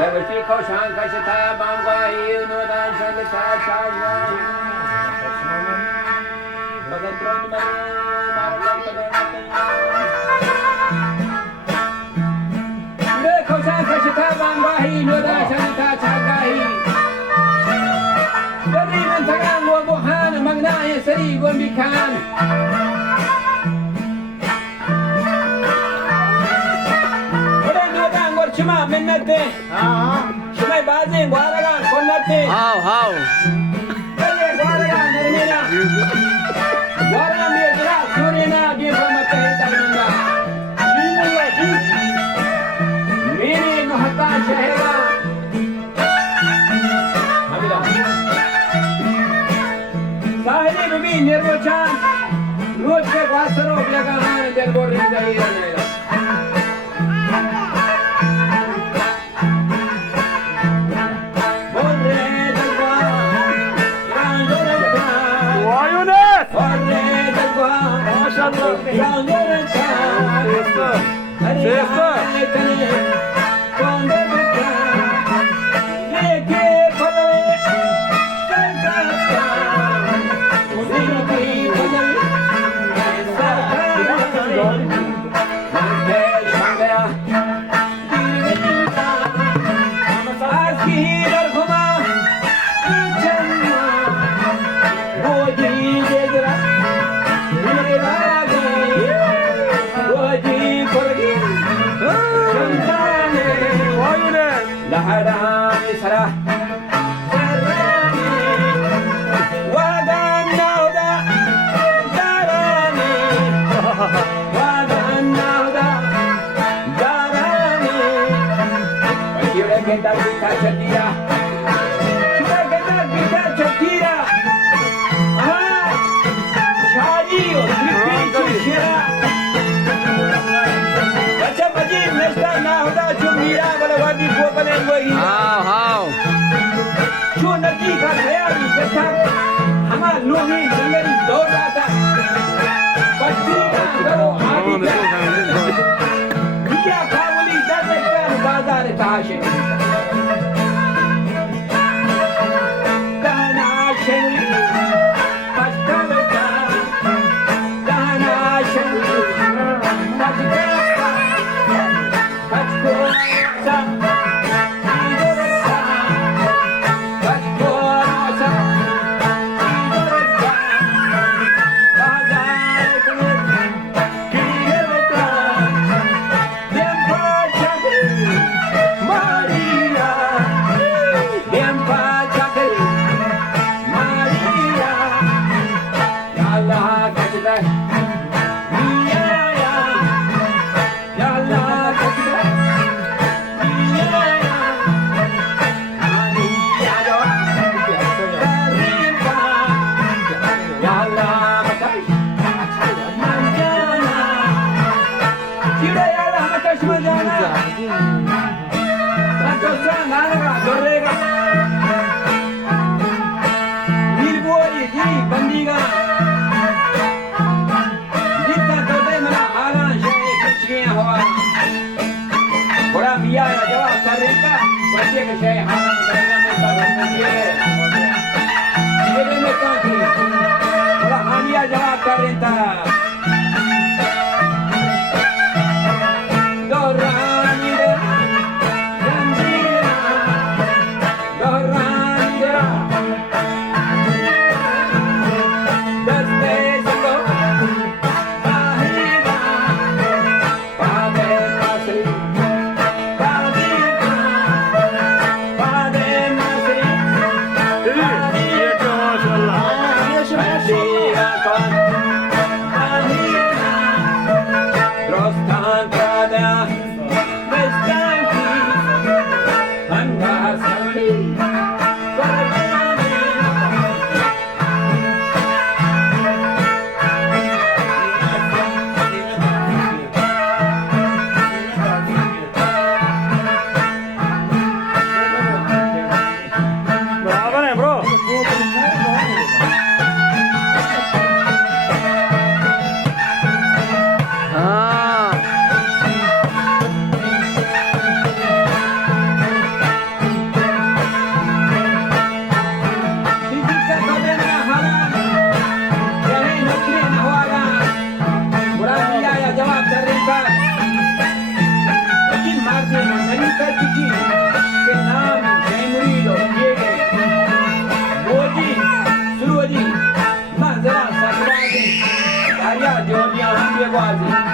Levefi koşan kaşıta bamgayı nudan şanlıta şarjayı. Bagatron marlan Le koşan kaşıta bamgayı nudan şanlıta şarjayı. Dariman tagang wabuhan magnaya sari gombikan. Cuma minnate. Cuma bazi guaragan konnate. How? Bazi guaragan nirmina. Guaragan biara surina di pamate hitamanga. Mini nuhata shahera. Hamida. Sahili rubi nirvochan. Roz ke vasaro lagahan del borrinda irana. How? जो नदी का गया भी जैसा हमारा लोही जंगली दौड़ रहा था पक्षी का करो आदि दिया कावली जाते बाजार ताशे कहना शैली पश्चिमता कहना शैली पश्चिमता पश्चिमता जवाब कर देता သွားစီ